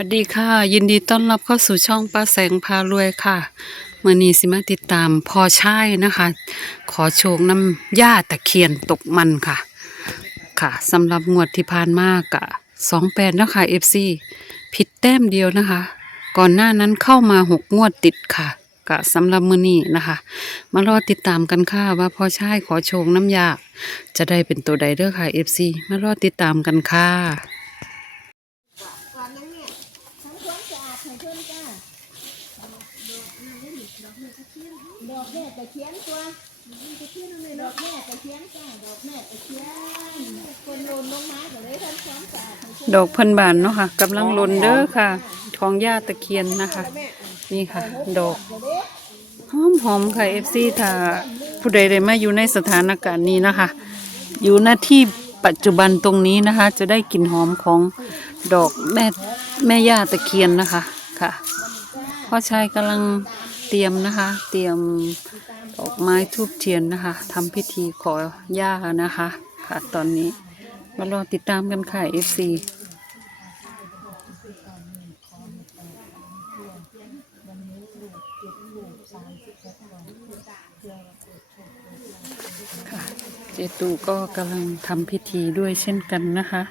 วัสดีค่ะ ยินดีต้อนรับเข้าสู่ช่องป้าแสงพารวยค่ะเมื่อนี้สิมาติดตามพอใช่นะคะ ขอโชคน้ำย่าตะเคียนตกมันค่ะ ค่ะสำหรับงวดที่ผ่านมากะสองแปดนะคะเอฟซีผิดแต้มเดียวนะคะ ก่อนหน้านั้นเข้ามาหกงวดติดค่ะกะสำหรับมือนี้นะคะ มารอติดตามกันค่ะว่าพอใช่ขอโชคน้ำยาจะได้เป็นตัวใดเด้อค่ะเอฟซีมารอติดตามกันค่ะ ก่อนนั้นเนี่ยทั้งความสะอาดของเพื่อนจ้าดอกแม่ ตะเคียนตัวตะเคียนอะไรดอกแม่ตะเคียนจ้าดอกแม่ตะเคียนคนโลนลงมาก็เลยทำความสะอาดของเพื่อนดอกเพันบานเนาะค่ะกำลังหลนเด้อค่ะ ของย่าตะเคียนนะคะ นี่ค่ะ ดอกหอมหอมๆค่ะเอฟซีถ้าผู้ใดได้มาอยู่ในสถานการณ์นี้นะคะ อยู่หน้าที่ปัจจุบันตรงนี้นะคะ จะได้กลิ่นหอมของดอกแม่แม่ย่าตะเคียนนะคะค่ะพ่อชายกำลัง เตรียมนะคะ เตรียมดอกไม้ทูบเทียนนะคะทำพิธีขอย่านะคะ ค่ะตอนนี้มารอติดตามกันค่ะเอฟซีค่ะเจตูก็กำลังทำพิธีด้วยเช่นกันนะคะ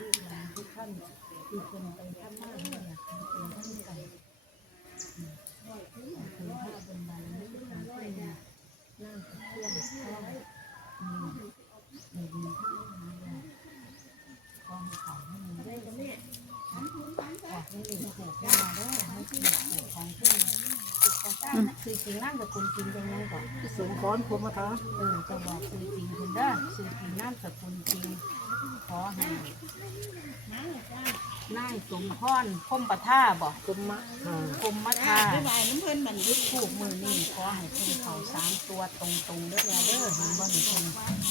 ซื้อจริงนั่งกับคุณจริงจังยังก่อนสมพรพรหมทาเออจะบอกซื้อจริงคุณได้อซื้อจริงนั่งกับคุณจริงขอให้นายสมพรคมปะท่าบอกกรมะคมมัทาไม่ไหวน้ำเพลินมันยึดผูกมือนี่ขอให้เพิ่นเขาสามตัวตรงๆเด้อแม่เด้อเห็นบ่หนี่เพิ่น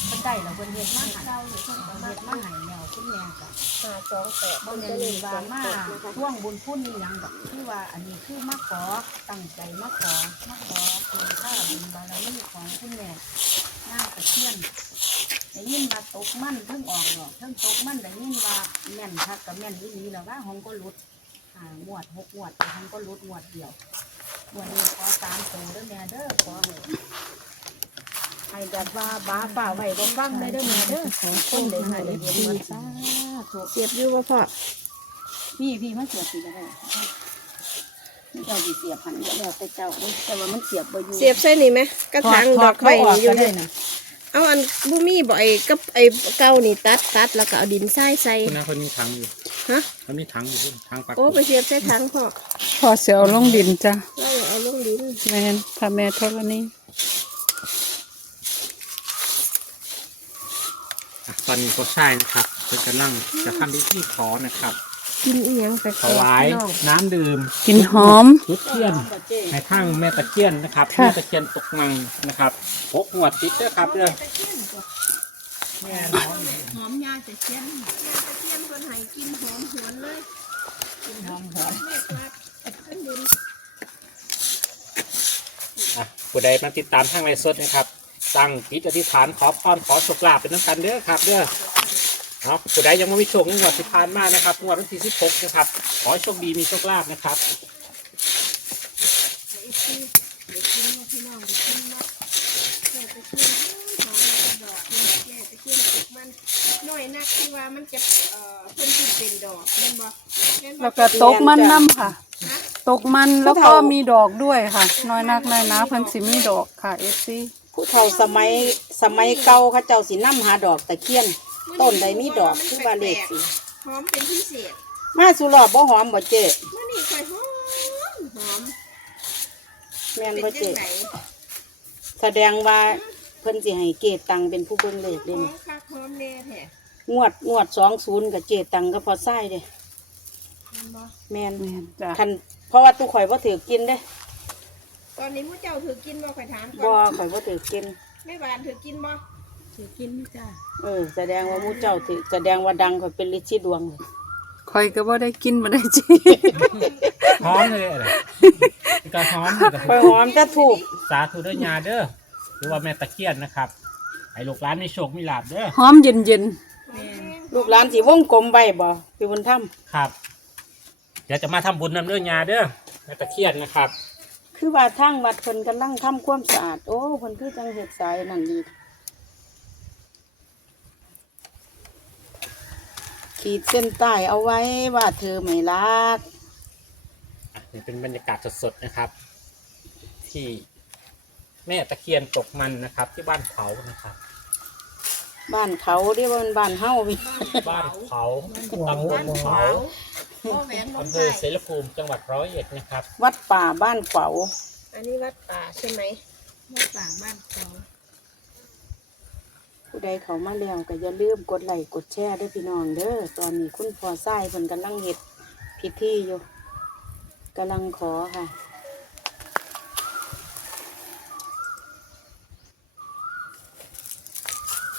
เพิ่นได้เพิ่นเฮ็ดมาใหายเพิ่นเฮ็ดมาใหายแล้วคุณแม่ก็ห้าสองแปดบ่แม่นว่ามาร่วงบุญพุ่นนี่ยังดอกคือว่าอันนี้คือมาขอตั้งใจมาขออมาขอคุณค่าบุญบารมีของคุณแม่หน้าตะเคียนได้ยินว่าตกมั่นเพิ่งออกหรอกเพิ่งตกมั่นได้ยินว่าแม่นคักกับแม่นอีหลีแล้วว่าของก็หลุดอ่างวดหกงวดแต่ของก็หลุดงวดเดียวงวดนี้ขอสามโตเด้อแม่เด้อขอให้ให้แบบว่าบ้าเปล่าไว้บ่ฟังได้เด้อแม่เด้อคนได้ให้ได้เห็นมดสาธุเสียบอยู่ว่าพ่อพี่พี่มันเสียบสิได้ นี่เจ้าสิเสียบหันเดี๋ยวแล้วแต่เจ้าเด้อแต่ว่ามันเสียบบ่อยู่เสียบใส่นี่ไหมกระถางดอกไม้ถอนี่อยู่เขากก็เลได้ยนะเอาอันบุมี่บ่ไอ้กับไอ้เก้านี่ตัดตัดแล้วก็เอาดินทรายใส่ คุณน้าคนมีถังอยู่ฮะ เขามีถังอยู่พุ่นถังปักโอ้ไปเสียบใส่ถังพ่อพอเสียวลงดินจ้ะแล้วเอาลงดินแม่นพระแม่ธรณีอะตอนนี้ก็ใช่นะครับเพิ่นกำลังจะทำพิธีขอนะครับ กินอีหยังไปถวายน้ำดื่มกลินหอมทุดเทียนให้ทั้งแม่ตะเคียนนะครับค่ะ แม่ตะเคียนตกมังนะครับพกหัวดติดเด้อครับเด้อหอมยาจะเชียนยาจะเชียนคนให้กินหอมหวนเลยกินหอมหวนแม่ครับขึ้นดินอะผู้ใดมาติดตามทางไลฟ์สดนะครับตั้งจิตอธิษฐานขอพรขอโชคลาภเป็นน้ำกันเด้อครับเด้อ เอาผู้ใดยังไม่มีโชคในงวดที่ผ่านมานะครับงวดวันที่16นะครับ ขอให้โชคดีมีโชคลาภนะครับเดี๋ยวกินว่าพี่น้องเดี๋ยวกินว่าแม่ตะเคียนหอมดอกแม่ตะเคียนติดมันน้อยนักที่ว่ามันจะเอ่อเพิ่นสิเป็นดอกแม่นบ่แม่นบ่แล้วก็ตกมันน้ำค่ะ ตกมันแล้วก็มีดอกด้วยค่ะ น้อยนักน้อยนะเพิ่นสิมีดอกค่ะเอฟซีผู้เฒ่าสมัยสมัยเก่าเขาเจ้าสินำหาดอกตะเคียน ต้นใดมีดอกคือว่าเลขสิหอมเป็นพิเศษมาสุรอบบ่หอมบ่เจ๊มื่อนี้ค่อยหอมหอมแม่นเป็นบ่จัเจ๊งไหนแสดงว่าเพิ่นสิให้เกตตังเป็นผู้เบิ่งเลขหเด้อมนี่คักหอมแน่แท้งวดงวด20กับเจตังก็พอไส้เด้แม่นบ่แม่นแม่นจ้ะคันเพราะว่าตู้ข่อยบ่ถือกินเด้ตอนนี้ผู้เจ้าถือกินบ่ค่อยถามบ่ก่อนข่อยบ่ถือกินแม่บ้านถือกินบ่ ถือกินจ้าเออแสดงว่าหมู่เจ้าถือแสดงว่าดังข่อยเป็นฤทธิ์ดวงเลยคอยก็บ่ได้กินบ่ได้จีหอมเลยอะไรก็หอมเลยข่อยหอมจะถูกสาธุเด้อยาเด้อหรือว่าแม่ตะเคียนนะครับให้ลูกหลานมีโชคมีลาภเด้อหอมเย็นเย็นลูกหลานสิวงกลมไว้บ่พี่บุญธรรมครับ เดี๋ยวจะมาทำบุญนำเรื่องยาเด้อแม่ตะเคียนนะครับ คือว่าทางวัดเพิ่นกำลังทำความสะอาด โอ้เพิ่นคือจังเฮ็ดสายนั่นดี ขีดเส้นใต้เอาไว้ว่าเธอไม่รัก อะนี่เป็นบรรยากาศสดๆนะครับ ที่แม่ตะเคียนตกมันนะครับ ที่บ้านเขานะครับ บ้านเขาเรียกว่ามันบ้านเฮาพี่บ้านเขาตำบลเขาพ่อแหวนน้องอำเภไก่อเสรภูมิจังหวัดร้อยเอ็ดนะครับ วัดป่าบ้านเขาอันนี้วัดป่าใช่ไหมวัดป่าบ้านเขา ผู้ใดเขามาแล้วก็อย่าลืมกดไลค์กดแชร์ด้วยพี่น้องเด้อตอนนี้คุณพ่อไส้เพิ่นกำลังเฮ็ดพิธีอยู่กำลังขอค่ะ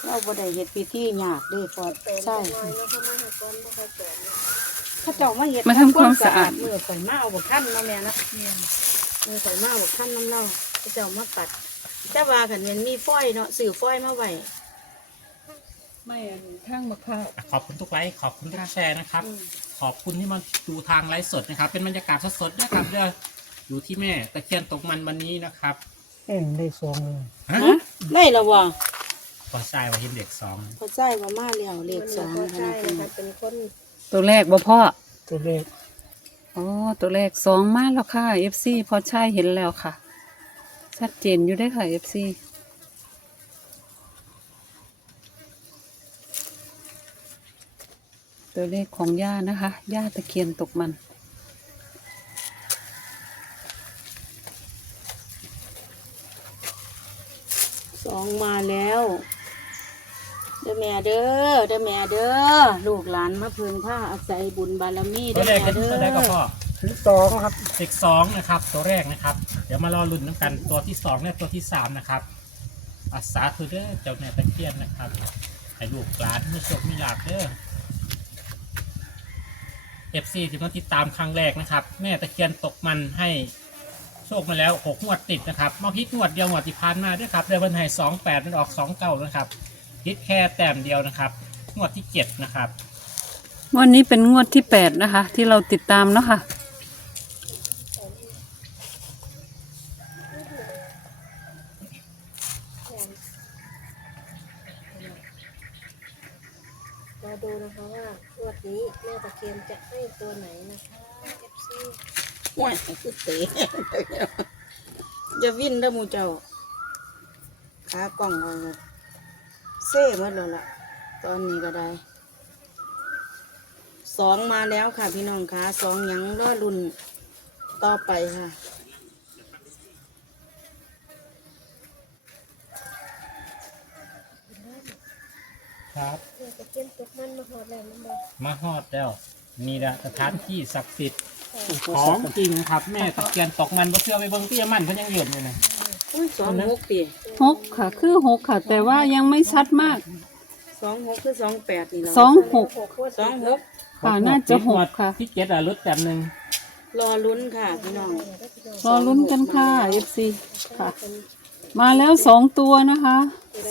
เราบ่ได้เฮ็ดพิธียากเด้อพอเป็นใช่น้อยเนาะเขามาหากรบ่ค่อยแปลนเนาะเขาเจ้ามาเฮ็ดมาทำความสะอาด มือข่อยมาเอาบ่คันเนาะแม่นะมือข่อยมาเอาบ่คันน้ำเล่าเขาเจ้ามาตัดแต่ว่าคันแม่นมีฝ้อยเนาะซื้อฝ้อยมาไว้ ไม่ข้างมะพร้าว ขอบคุณทุกไลค์ขอบคุณทุกแชร์นะครับขอบคุณที่มาดูทางไลฟ์สดนะครับ เป็นบรรยากาศสดๆนะครับเด้ออยู่ที่แม่ตะเคียนตกมันวันนี้นะครับเอ็นได้สองเลยฮะฮะได้แล้วบ่พอทรายว่าเห็นเด็กสองพอใส่ว่ามาแล้วเลขสองพ่อขใช่นาดนะนี้คะเป็นคนตัวแรกบ่พ่อตัวเลขอ๋อตัวแรกสองมาแล้วค่ะ FC พอใช่เห็นแล้วค่ะ ชัดเจนอยู่ได้อค่ะ FC ตัวเลขของย่านะคะย่าตะเคียนตกมันสองมาแล้วเด้อแม่เด้อเด้อแม่เด้อลูกหลานมาเพิ่งผ้าอาศัยบุญบารมีตัเด้วอแรกแม่เป็นเด้ตัวแรกก็อพ่อที่สองครับเด็กสองนะครับ ตัวแรกนะครับ เดี๋ยวมารอลุ้นน้ำกันตัวที่สองและตัวที่สามนะครับอาสาธุเด้อเจ้าแม่ตะเคียนนะครับให้ลูกหลานมีโชคมีลาภเด้อ เอฟซีที่มาติดตามครั้งแรกนะครับ แม่ตะเคียนตกมันให้โชคมาแล้วหกงวดติดนะครับมาพิกงวดเดียวงวดที่ผ่านมาด้วยครับเดือนวันไห้สองแปดมันออกสองเก้านะครับพิกแค่แต้มเดียวนะครับ งวดที่เจ็ดนะครับ วันนี้เป็นงวดที่แปดนะคะ ที่เราติดตามเนาะค่ะ มาดูนะคะว่างวดนี้แม่ตะเคียนจะให้ตัวไหนนะคะ FC ว้ายคือ เตะจะวิ่นเด้อหมูเจ้าขากล้องเอาเลยเซ่หมดแล้วล่ะ ตอนนี้ก็ได้สองมาแล้วค่ะพี่น้องคะสองหยังรอรุ่นต่อไปค่ะครับแม่ตะเคียนตกมันมาหอดแล้วมันบอกมาฮอดแล้วนี่แหละสถานที่ศักดิ์สิทธิ์ ของจริงครับ แม่ตะเคียนตกมันบ่เชื่อไปเบิ่งที่มันเพิ่นยังเหยือนอยู่เลยอุ้ยสองหกตีหกค่ะ คือหกค่ะ แต่ว่ายังไม่ชัดมากสองหกคือสองแปดนี่เหรอสองหกสองหกค่ะน่าจะหกค่ะที่เจ็ดอะลดแต้มหนึ่งรอลุ้นค่ะพี่น้องรอลุ้นกันค่ะ FC ค่ะ มาแล้วสองตัวนะคะ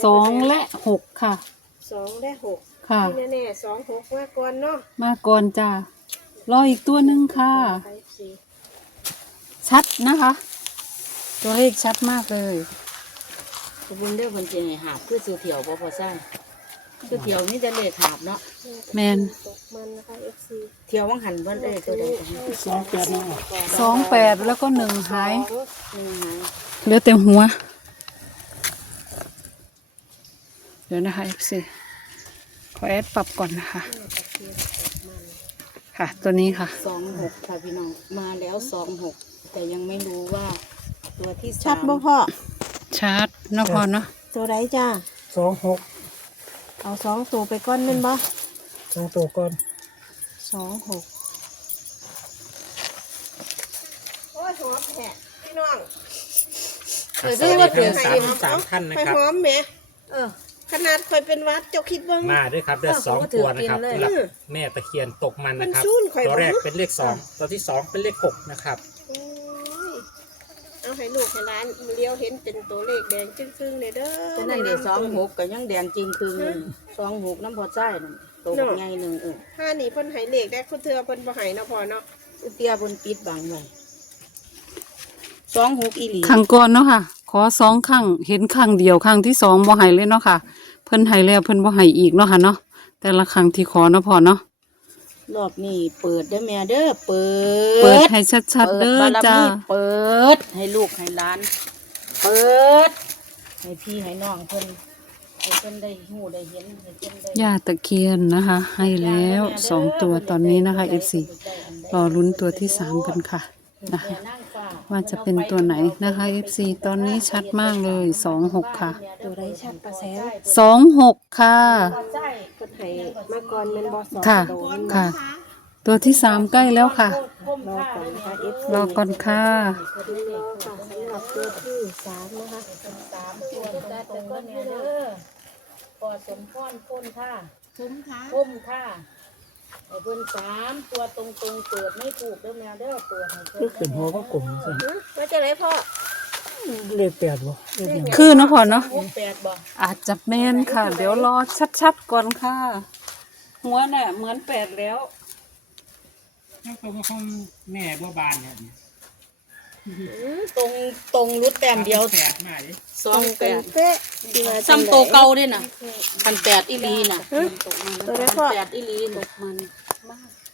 สองและหกค่ะสองได้หกค่ะที่แน่ๆสองหกมาก่อนเนาะมาก่อนจ้า รออีกตัวหนึ่งค่ะไปสิชัดนะคะ ตัวเลขชัดมากเลยขอบคุณเด้อคนเจให้หาบคือซื้อเถียวพอพอใช่คือเถียวนี่จะเลขหาบเนาะแมนตกมันนะคะ FC เถียววังหันเพิ่นเอ้ยตัวใดตัวหนึ่งสองแปดนี่สองแปดแล้วก็หนึ่งหายหนึ่งหายเหลือแต่หัว เดี๋ยวนะคะ FC ขอแอดปรับก่อนนะคะ ค่ะ ตัวนี้ค่ะสองหกค่ะพี่น้องมาแล้วสองหกแต่ยังไม่รู้ว่า ตัวที่สามชัดบ่พ่อชาร์จเนาะพอเนาะตัวไรจ้าสองหกเอาสองตัวไปก้อนแม่นบ่สองตัวก่อนสองหกโอ้ยหอมแผะพี่น้อง เออได้ว่าเกิดสามสามท่านนะไปครับหอมแหม่เออ ขนาดเคยเป็นหวัดเจ้าคิดเบ้างมาด้วยครับเดือเออสองเขาก็ถือตัวนะครับกินเลยสำหรับแม่ตะเคียนตกมันนะครับมันสู้ข่อยบ่ ตัวแรกเป็นเลขสองตัวที่สองเป็นเลขหกนะครับโอ้ยเอาให้ลูกให้ร้านเลี้ยวเห็นเป็นตัวเลขแดงจึ้งครึ่งเลยเด้อฉะนั้นเดี๋ยวสองหกก็ยังแดงจริงคือสองหกน้ำพอใช่นั่นตัวบักใหญ่หนึ่งเออถ้านี่เพิ่นให้เลขได้คุณเธอเพิ่นบ่ให้เนาะพอเนาะเตี้ยบนปิดบังไว้ สองหกอีหลีครั้งก่อนเนาะค่ะ ขอสองครั้งเห็นครั้งเดียวครั้งที่สองบ่ให้เลยเนาะค่ะ เพิ่นให้แล้วเพิ่นบ่ให้อีกเนาะค่ะเนาะแต่ละครั้งที่ขอเนาะพ่อเนาะรอบนี้เปิดเด้อแม่เด้อเปิดเปิดให้ชัดๆเด้อปิบารมีจ้าเปิดให้ลูกให้หลาน เปิด ให้พี่ให้น้องเพิ่นให้เพิ่นได้หูได้เห็นให้เพิ่นได้ย่าตะเคียนนะคะ ให้แล้วสองตัวตอนนี้นะคะ FC รอลุ้นตัวที่สามกันค่ะนะคะ ว่าจะเป็นตัวไหนนะคะ FC ตอนนี้ชัดมากเลยสองหกค่ะตัวไรชัดประแสงสองหกค่ะเพิ่นให้มาก่อนแม่นบ่สองค่ะโตแม่นบ่ค่ะ ตัวที่สามใกล้แล้วค่ะ รอก่อนนะคะ FC รอก่อนค่ะรอค่ะสำหรับตัวที่สามนะคะสามตัวจัดตรงก็เนี่ยเด้อปอดสมพรพ้นค่ะคุ้มค่ะพุ่มค่ะ ไอ้เพิ่นสามตัวตรงตรงๆเปิดไม่ถูกเด้อแม่เด้อเปิดให้เพิ่นึนกเป็นหัวก็กลมสิว่าจะไรพ่อเลขแปดบ่เลขหยังคือเนาะพ่อเนาะหกแปดบ่อาจจะแม่นค่ะ เดี๋ยวรอชัดๆก่อนค่ะ หัวน่ะเหมือนแปดแล้วนั่นก็ว่าของแม่บัวบานเนี่ย ตรงตรงรุดแต้มเดียวแปดมาดิสองแปดเป๊ะดีว่าจังซ้ำโตวเก่าด้วยน่ะพันแปดอีหลีน่ะตัวไรพันพ่อแปดอีหลีน่ะ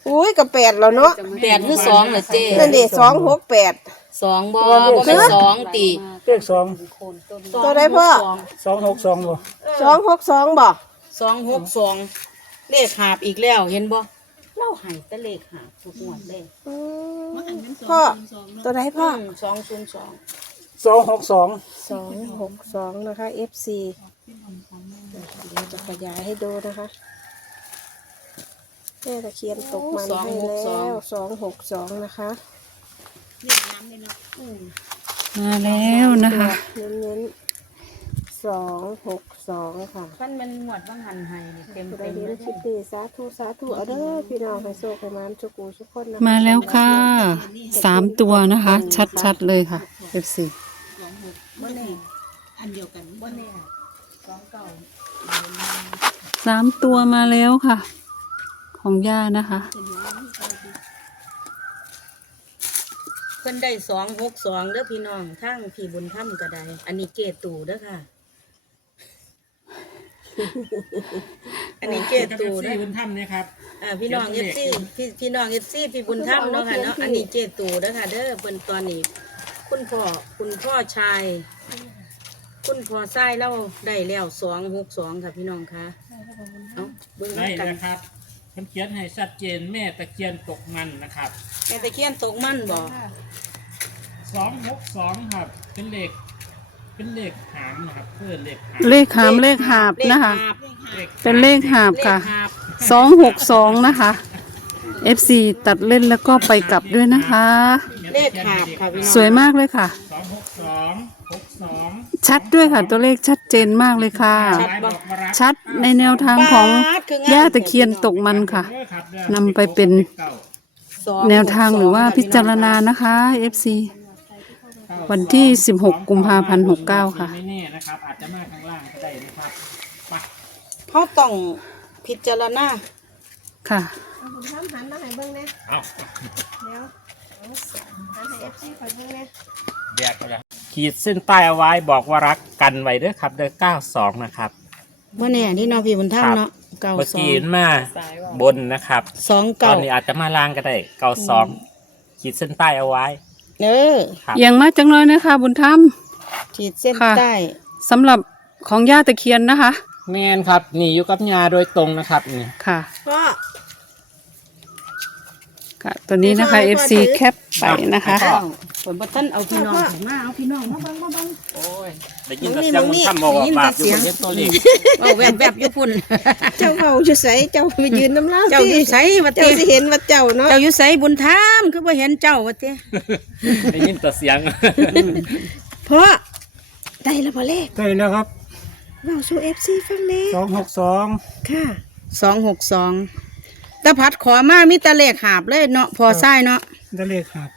อุ้ยกับแปดแล้วเนาะแปดคือสองเหรอเจ้นั่นดิสองหกแปด สองบ่บ่เป็นสองตีเลขสองตัวใดพ่อ สองหกสองบ่สองหกสองบ่สองหกสองเลขหาบอีกแล้วเห็นบ่ เล่าใหายแต่เลขหาบทุกงวดเลยอืมพ่อตัวไรพ่อสองศูนย์สองสองหกสองสองหกสองนะคะ FC เดี๋ยวจะขยายให้ดูนะคะแม่ตะเคียนตกมันให้แล้วสองหกสองนะคะมาแล้วนะคะ เน้นเน้น สองหกสองค่ะท่านมันหมวดว่างหันให้นี่เต็มผู้ใดเต็มเห็เลนยคลิปนี้สาธุสาธุเอาเด้อพี่น้องไปโชคไปมานจุกูทุกคนนะมาแล้วค่ะสามตัวนะคะ ชัดๆเลยค่ะ FC บ่แน่อันเดียวกันบ่แน่สองเก่าสามตัวมาแล้วค่ะ ของย่านะคะเพิ่นได้สองหกสองเด้อพี่น้องทั้งพี่บุญธรรมก็ได้อันนี้เกตูเด้อค่ะ อันนี้เกกับตูเอฟเด้ซีอบุญธรรมเนี่ยครับ อ่าพี่น้องเอฟซีพี่พี่น้องเอฟซีพี่บุญธรรมเนาะค่ะเนาะอันนี้เจตูเด้อค่ะ เด้อเพิ่นตอนนี้ คุณพ่อคุณพ่อชาย คุณพ่อชายเราได้แล้วสองหกสองค่ะพี่น้องค่ะเอาเบิ่งได้กันนะครับเพิ่นเขียนให้ชัดเจนแม่ตะเคียนตกมันนะครับแม่ตะเคียนตกมันบ่สองหกสองครับ เป็นเลข เป็นเลขหางนะครับเพื่อเลขหางเลขหามเลขหาบนะคะเลขเป็นเลขหาบเลขค่ะหาบสองหกสองนะคะ FC ตัดเล่นแล้วก็ไปกลับด้วยนะคะ เลขหาบค่ะพี่น้อง สวยมากเลยค่ะ สองหกสองหกสองชัดด้วยค่ะ ตัวเลขชัดเจนมากเลยค่ะหมายบอกว่ารักชัดในแนวทางของบาทคืองมย่าตะเคียนตกมันค่ะ เด้อครับเด้อนำไปเป็นสองแนวทางหรือว่าพิจารณานะคะ FC วันที่ 16 กุมภาพันธ์69 ค่ะ ไม่แน่นะครับ อาจจะมาข้างล่างก็ได้นะครับไปเขาต้องพิจารณาค่ะ เอาผมทำหันมาให้เบิ่งแน่เอาแล้วเอาหันให้ FC คอยเบิ่งแน่แยกกันแล้วขีดเส้นใต้เอาไว้บอกว่ารักกันไว้เด้อครับเด้อ92 นะครับว่าแน่ที่น้องพี่บุญธรรมครับเนาะเก่าเมื่อสอกี้งมาบนนะครับ สองตอเก่านนี้อาจจะมาล่างก็ได้92ขีดเส้นใต้เอาไว้ เออครับ เอียงมาจังเลยนะคะ บุญธรรม ขีดเส้นค่ะ ใต้ สำหรับของย่าตะเคียนนะคะ แมนครับ นี่อยู่กับยาโดยตรงนะครับนี่ค่ะ พ่อ ค่ะตัวนี้นะคะ FC แคปไปนะคะอ้าวผลบัท่านเอาพี่น้องถึงมาเอาพี่น้องมาเบังมาเบังโอ้ยได้ยินแต่เสียงมันทำมาว่าบาปอยู่บนเลี้ยงตัวเล็กเอาแวบแวบๆอยู่พุ่น เจ้าเขาอยู่ไสเจ้าไปยืนน้ำเล่าเจ้าอยู่ไสวะเจ้าเจ้าสิเห็นว่าเจ้าเนาะเจ้าอยู่ไสบุญธรรมคือบ่เห็นเจ้าวะเต้ได้ยินแต่เสียงพ่อได้แล้วพอเลขได้แล้วครับเราสู่ FC ฟังแน่สองหกสองค่ะ สองหกสอง ตะพัดขอมามีแตะเลขหาบเลยเนาะพอไส้เนาะได้เลขครับ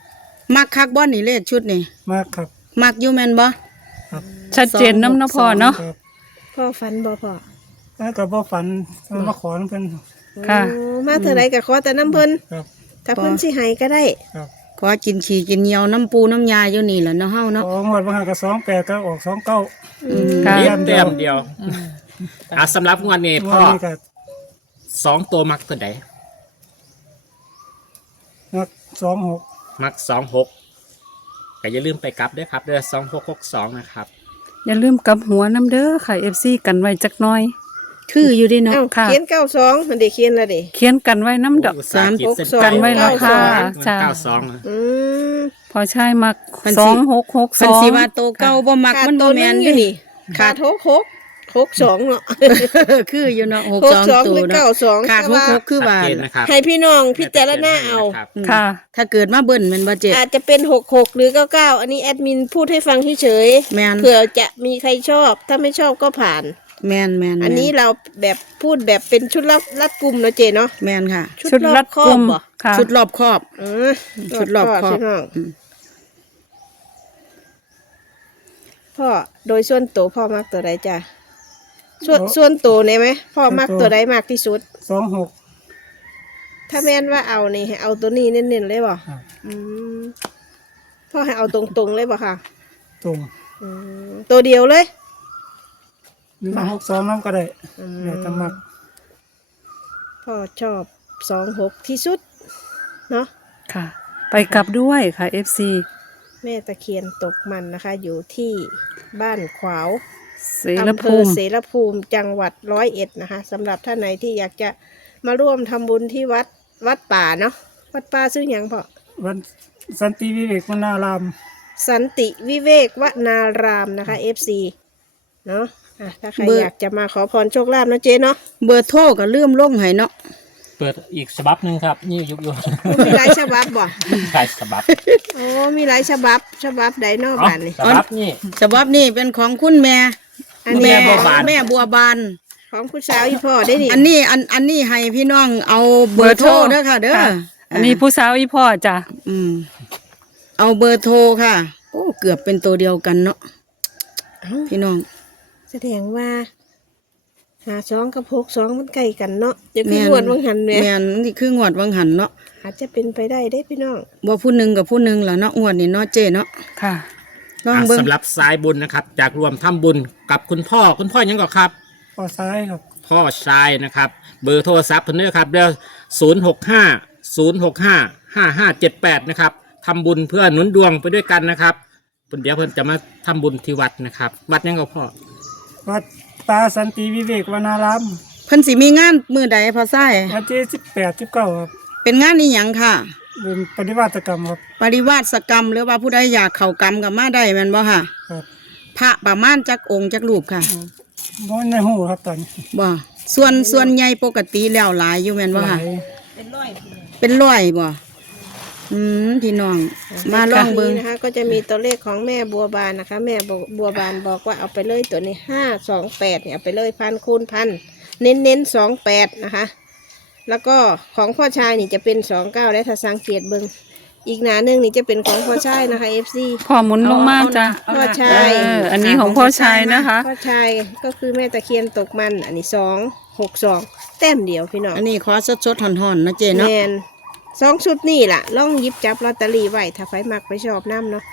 มักคักบ่นี่เลขชุดนี่มากครับ มักอยู่แม่นบ่ครับชัดเจนน้ำเนาะพอเนาะ ครับพ่อฝันบ่พ่อแล้วก็บ่ฝันมาขอเพิ่นค่ะ โอ้มาเท่าไรก็ขอแต่น้ำเพิ่นครับถ้าเพิ่นสิให้ก็ได้ ครับขอกินขี่กินเหนียวน้ำปูน้ำยาอยู่นี่แหละเนาะเฮาเนาะสองงวดบางหากับสองแปดก็ออกสองเก้า ค่ะ นิดเต็มเดียวอะสำหรับงวดนี้งวพ่ดอนี้ก็สองตัวมักตัวใดงวด สองหกมักสองหกก็อย่าลืมไปกลับด้วยครับเดือสองหกหกสองนะครับอย่าลืมกลับหัวน้ำเด้อค่ะ FC กันไว้จักหน่อย คืออยู่ดิเนาะเอ้าค่ะ เขียน92มันได้เขียนแล้วเด้เขียนกันไว้น้ำดอก สามหกสอง กันไว้แล้วค่ะใช่เก้าสองอืมพอใช่มักพันสสิองหกหกสคันองสิว่าโตเก่าบ่มักขาดมันบ่ตัวแม่นึนงอยู่นี่ขาดหกหก หกสองเนาะคืออยู่เนาะหก62สองตัวหรือเนาะเก้าสองขาดแต่ว่า66คือว่าชัดเจนนะครับให้พี่น้องพิจารณาเอา ครับ อืมค่ะ ถ้าเกิดมาเบิ่นแม่นบ่เจ็ดอาจจะเป็นหกหกหรือเก้าเก้าอันนี้แอดมินพูดให้ฟังเฉยแม่นๆเผื่อจะมีใครชอบ ถ้าไม่ชอบก็ผ่าน แม่นแม่นอันนี้เราแบบพูดแบบเป็นชุดลัดรัดกลุ่มเนาะเจเนาะแม่นค่ะ ชุดรัดครอกุบมบ่ค่ะ ชุดรอบครอบเออชุดรอบครอบ พี่น้องอืมพ่อโดยส่วนตัวพ่อมักตัวใดจ้ะ ส่วนส่วนตัวเนี่ยไหมพ่อมักตัวใดมากที่สุด สองหก ถ้าแม่นว่าเอานี่ให้เอาตัวนี้เน้นๆเลยบ่ครับ อืมพ่อให้เอาตรงๆเลยบ่ค่ะ ตรงอืมตัวเดียวเลยหรือหกสองน้ำก็ได้อืมแล้วแต่มักพ่อชอบสองหกที่สุด เนาะ ค่ะ ไปกลับด้วยค่ะ FC แม่ตะเคียนตกมันนะคะ อยู่ที่บ้านขวาว เสรอำเภภูอมิ เสรภูมิจังหวัดร้อยเอ็ดนะคะสำหรับท่านไหนที่อยากจะมาร่วมทำบุญที่วัดวัดป่าเนาะวัดป่าซื้อหยังพ่อวันสันติวิเวกมนาราม สันติวิเวกวนารามนะคะ FC เนาะอะถ้าใครเบอร์ อยากจะมาขอพรโชคลาภนะเจ๊เนาะเบอร์โทรก็ลืมลงให้เนาะเปิดอีกฉบับหนึ่งครับ นี่ยุบยุบมีหลายฉบับบ่ใช่ฉบับโอ้มีหลายฉบับฉบับใดเนอกเอ้าบ้านนี่ ฉบับนี่ฉบับนี้เป็นของคุณแม่ อันนี้แม่บัวบาน แม่บัวบาน ของคุณสาวอีพ่อได้ดิอันนี้อันอันนี้ให้พี่น้องเอาเบอร์โทรเด้อค่ะ เด้อค่ะอันนี้ผู้สาวอีพ่อจ้ะอืม เอาเบอร์โทรค่ะ โอ้เกือบเป็นตัวเดียวกันเนาะเอ้าพี่น้อง แสดงว่าหาสองกับหกสองมันใกล้กันเนาะอย่าคือหวดวังหันแหม่แม่นนี่คืองวดวังหันเนาะอาจจะเป็นไปได้ได้พี่น้อง บ่ผู้หนึ่งกับผู้หนึ่งล่ะเนาะงวดนี้เนาะเจเนาะค่ะ ลองอะเบิ่ง สำหรับสายบุญนะครับ จากรวมทำบุญกับคุณพ่อคุณพ่อยังก่อครับ พอซ้ายครับพ่อชายนะครับ เบอร์โทรศัพท์เพิ่นเด้อครับเด้อศูนย์หกห้าศูนย์หกห้าห้าห้าเจ็ดแปดนะครับทำบุญเพื่อหนุนดวงไปด้วยกันนะครับเดี๋ยวเพิ่นจะมาทำบุญที่วัดนะครับ วัดยังก็พ่อวัดป่าสันติวิเวกวนารามเพิ่นสิมีงานมื้อใดพอซ้ายวันที่สิบแปดสิบเก้าครับเป็นงานอีหยังค่ะ เป็นปฏิวัติกรรมครับ ปริวาสกรรมหรือว่าผู้ใดอยากเข้ากรรมกับมาได้แม่นบ่ค่ะ ครับพระประมาณจักองค์จักรูปค่ะม้ในหูครับตอนนี้บ่ส่วนส่วนใหญ่ปกติแล้วหลายอยู่แม่นบ่หค่ะลายเป็นร้อยบ่อืมพี่น้องมาลองเบิ่งนี้นะคะก็จะมีตัวเลขของแม่บัวบานนะคะ แม่บัวบัวบานบอกว่าเอาไปเลยตัวนี้ห้าสองแปดเนี่ยเอาไปเลยพันคูณพันเน้นเน้นสองแปดนะคะ แล้วก็ของพ่อชายนี่จะเป็นสองเก้าและถ้าสังเกตเบิงอีกหนาหนึ่งนี่จะเป็นของพ่อชายนะคะ FC พ่อหมุนลงมาจ้ะพ่อชายเอออันนี้ของพ่อชายนะคะ พ่อชายก็คือแม่ตะเคียนตกมัน อันนี้สองหกสองแต้มเดียวพี่น้องอันนี้ขอสดๆห่อนๆนะเจเนาะแมนสองชุดนี่ล่ะล่องหยิบจับลอตเตอรี่ไว้ถ้าใครมักไปชอบน้ำเนาะ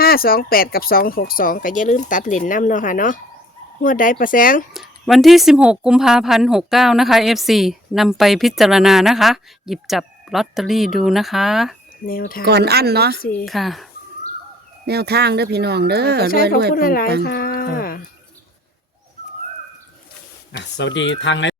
ห้าสองแปดกับสองหกสองก็อย่าลืมตัดเหรียญน้ำเนาะค่ะเนาะงวดใดประแสง วันที่ 16 กุมภาพันธ์69 นะคะ FC นำไปพิจารณานะคะ หยิบจับลอตเตอรี่ดูนะคะ แนวทางก่อนอันเนาะ สี่ค่ะ แนวทางเด้อพี่น้องเด้อขอรใช้วยขอบรวยคุณปังหลายปังๆค่ะ อะสวัสดีทาง